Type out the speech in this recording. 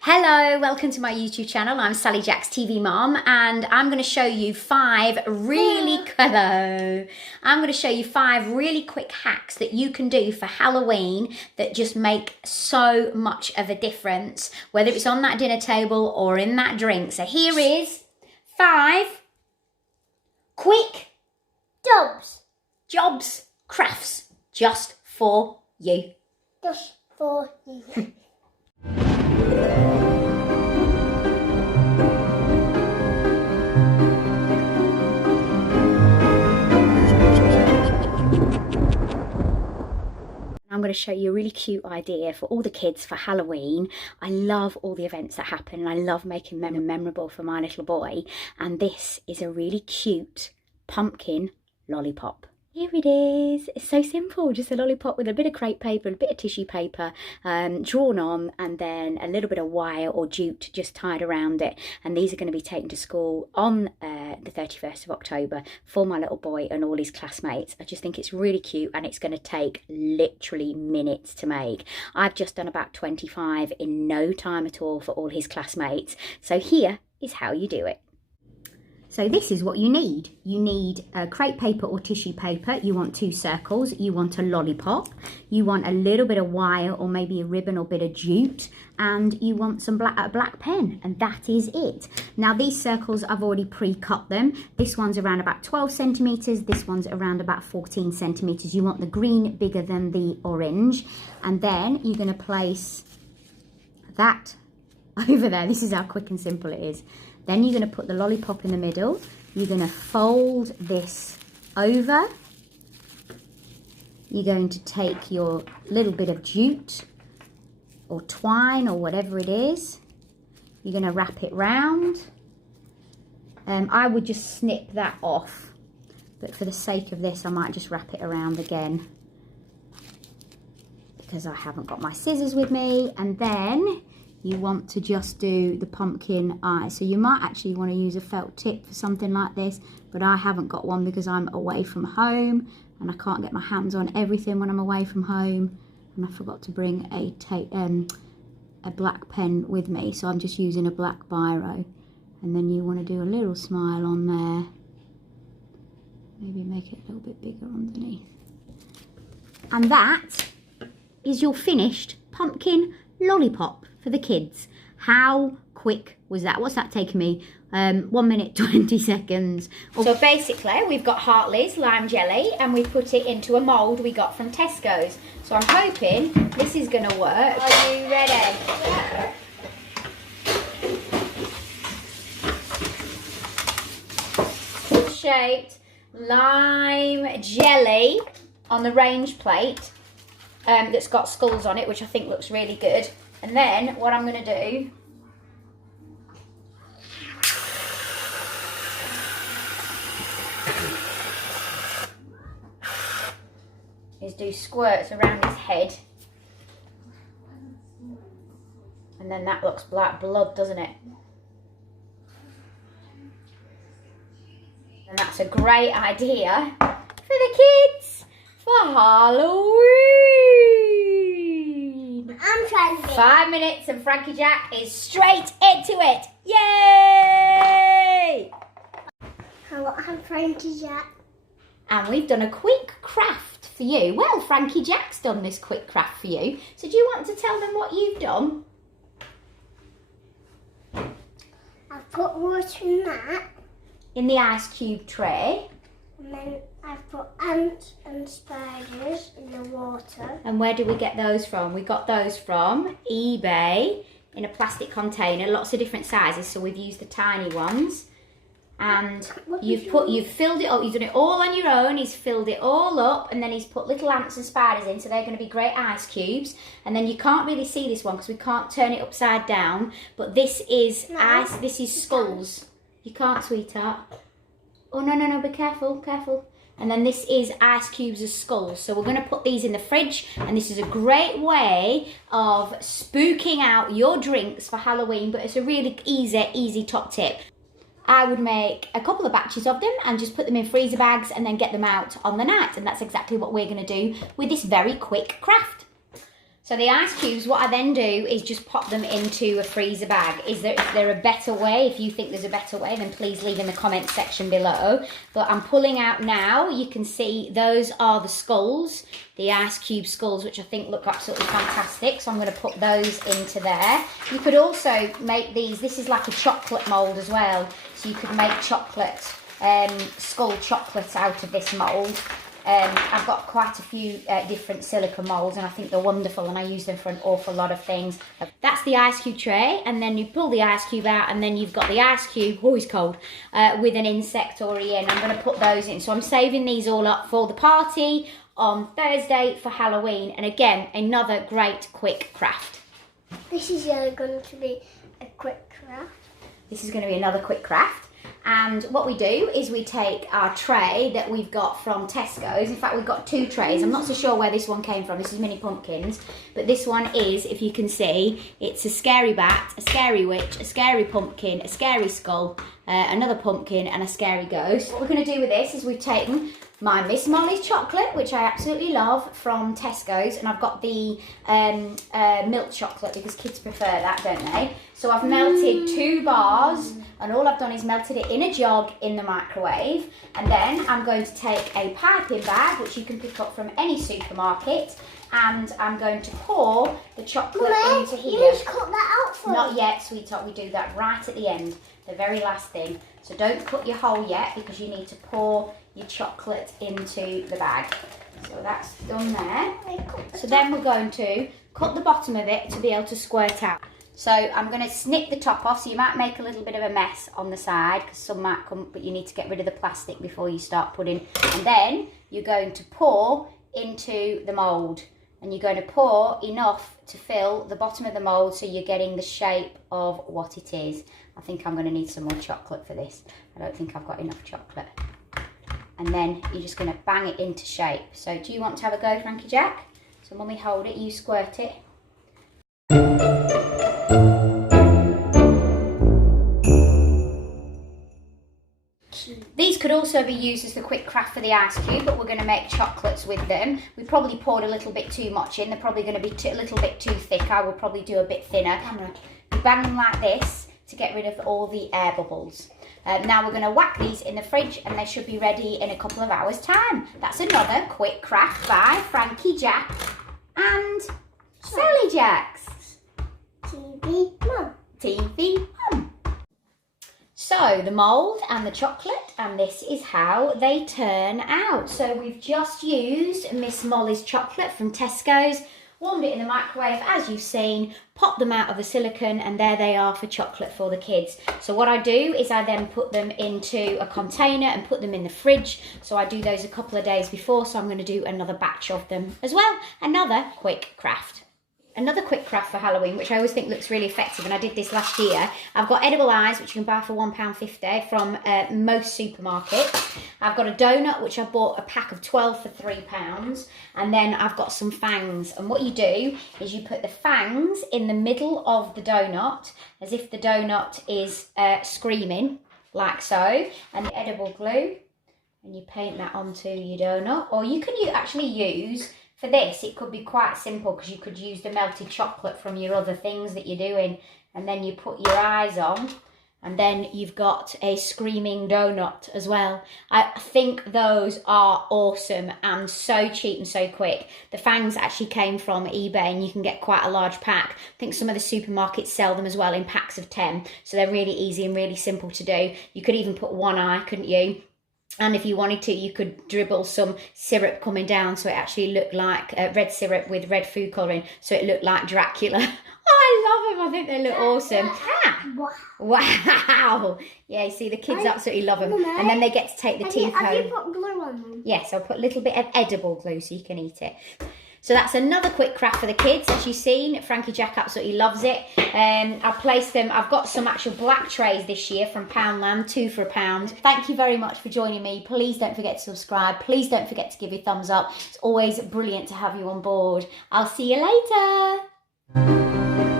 Hello, welcome to my YouTube channel. I'm Sally Jack's TV Mom, and I'm going to show you five really quick hacks that you can do for Halloween that just make so much of a difference, whether it's on that dinner table or in that drink. So here is 5 quick jobs, crafts, just for you. Just for you. I'm going to show you a really cute idea for all the kids for Halloween. I love all the events that happen and I love making them memorable for my little boy. And this is a really cute pumpkin lollipop. Here it is. It's so simple, just a lollipop with a bit of crepe paper, a bit of tissue paper drawn on, and then a little bit of wire or jute just tied around it. And these are going to be taken to school on the 31st of October for my little boy and all his classmates. I just think it's really cute and it's going to take literally minutes to make. I've just done about 25 in no time at all for all his classmates. So here is how you do it. So this is what you need. You need crepe paper or tissue paper. You want 2 circles. You want a lollipop. You want a little bit of wire or maybe a ribbon or bit of jute. And you want some black pen. And that is it. Now these circles, I've already pre-cut them. This one's around about 12 centimetres. This one's around about 14 centimetres. You want the green bigger than the orange. And then you're going to place that over there. This is how quick and simple it is. Then you're going to put the lollipop in the middle. You're going to fold this over. You're going to take your little bit of jute or twine or whatever it is. You're going to wrap it round. I would just snip that off, but for the sake of this, I might just wrap it around again because I haven't got my scissors with me. And then you want to just do the pumpkin eye. So you might actually want to use a felt tip for something like this, but I haven't got one because I'm away from home and I can't get my hands on everything when I'm away from home. And I forgot to bring a black pen with me, so I'm just using a black biro. And then you want to do a little smile on there. Maybe make it a little bit bigger underneath. And that is your finished pumpkin lollipop for the kids. How quick was that? What's that taken me? 1 minute 20 seconds. So basically we've got Hartley's lime jelly and we put it into a mould we got from Tesco's. So I'm hoping this is going to work. Are you ready? Yeah. Shaped lime jelly on the range plate that's got skulls on it, which I think looks really good. And then what I'm going to do is do squirts around his head. And then that looks like blood, doesn't it? And that's a great idea for the kids for Halloween. I'm trying to 5 minutes and Frankie Jack is straight into it. Yay! Hello, I'm Frankie Jack. And we've done a quick craft for you. Well, Frankie Jack's done this quick craft for you. So do you want to tell them what you've done? I've put water in that. In the ice cube tray. And then I've put ants and spiders in the water. And where do we get those from? We got those from eBay in a plastic container, lots of different sizes. So we've used the tiny ones. And you've filled it up. You've done it all on your own. He's filled it all up, and then he's put little ants and spiders in, so they're going to be great ice cubes. And then you can't really see this one because we can't turn it upside down. But this is ice. This is skulls. You can't, sweetheart. Oh no! Be careful, careful. And then this is ice cubes as skulls. So we're going to put these in the fridge, and this is a great way of spooking out your drinks for Halloween. But it's a really easy top tip. I would make a couple of batches of them and just put them in freezer bags and then get them out on the night. And that's exactly what we're going to do with this very quick craft. So the ice cubes, what I then do is just pop them into a freezer bag. Is there a better way? If you think there's a better way, then please leave in the comments section below. But I'm pulling out now. You can see those are the skulls, the ice cube skulls, which I think look absolutely fantastic. So I'm going to put those into there. You could also make these. This is like a chocolate mould as well. So you could make chocolate, skull chocolate out of this mould. I've got quite a few different silicone moulds and I think they're wonderful and I use them for an awful lot of things. That's the ice cube tray, and then you pull the ice cube out and then you've got the ice cube, always cold, with an insect already in. I'm going to put those in. So I'm saving these all up for the party on Thursday for Halloween. And again, another great quick craft. This is going to be a quick craft. This is going to be another quick craft. And what we do is we take our tray that we've got from Tesco's. In fact, we've got two trays. I'm not so sure where this one came from. This is mini pumpkins. But this one is, if you can see, it's a scary bat, a scary witch, a scary pumpkin, a scary skull, another pumpkin, and a scary ghost. What we're going to do with this is we've taken my Miss Molly's chocolate, which I absolutely love, from Tesco's, and I've got the milk chocolate because kids prefer that, don't they? So I've melted 2 bars, and all I've done is melted it in a jug in the microwave, and then I'm going to take a piping bag, which you can pick up from any supermarket, and I'm going to pour the chocolate into here. You just cut that out for Not yet, sweetheart, we do that right at the end, the very last thing. So don't cut your hole yet because you need to pour your chocolate into the bag. So that's done there. So then we're going to cut the bottom of it to be able to squirt out. So I'm going to snip the top off, so you might make a little bit of a mess on the side because some might come, but you need to get rid of the plastic before you start putting. And then you're going to pour into the mould, and you're going to pour enough to fill the bottom of the mould so you're getting the shape of what it is. I think I'm going to need some more chocolate for this. I don't think I've got enough chocolate. And then you're just going to bang it into shape. So do you want to have a go, Frankie Jack? So when we hold it, you squirt it. These could also be used as the quick craft for the ice cube, but we're going to make chocolates with them. We probably poured a little bit too much in. They're probably going to be a little bit too thick. I would probably do a bit thinner. You bang them like this to get rid of all the air bubbles. Now we're going to whack these in the fridge and they should be ready in a couple of hours' time. That's another quick craft by Frankie Jack and Sally Jacks. TV Mum. TV Mum. So the mould and the chocolate, and this is how they turn out. So we've just used Miss Molly's chocolate from Tesco's, warmed it in the microwave as you've seen, popped them out of the silicone, and there they are for chocolate for the kids. So what I do is I then put them into a container and put them in the fridge. So I do those a couple of days before, so I'm going to do another batch of them as well. Another quick craft. Another quick craft for Halloween, which I always think looks really effective, and I did this last year. I've got edible eyes, which you can buy for £1.50 from most supermarkets. I've got a donut, which I bought a pack of 12 for £3. And then I've got some fangs. And what you do is you put the fangs in the middle of the donut, as if the donut is screaming, like so. And the edible glue, and you paint that onto your donut. Or you can actually use... For this, it could be quite simple because you could use the melted chocolate from your other things that you're doing, and then you put your eyes on, and then you've got a screaming donut as well. I think those are awesome and so cheap and so quick. The fangs actually came from eBay and you can get quite a large pack. I think some of the supermarkets sell them as well in packs of 10, so they're really easy and really simple to do. You could even put one eye, couldn't you? And if you wanted to, you could dribble some syrup coming down so it actually looked like red syrup with red food colouring, so it looked like Dracula. I love them. I think they look awesome. Wow. Yeah, you see, the kids absolutely love them. And then they get to take the teeth home. Have you put glue on them? Yes, I'll put a little bit of edible glue so you can eat it. So that's another quick craft for the kids. As you've seen, Frankie Jack absolutely loves it. I've placed them, I've got some actual black trays this year from Poundland, 2 for £1. Thank you very much for joining me. Please don't forget to subscribe. Please don't forget to give your thumbs up. It's always brilliant to have you on board. I'll see you later.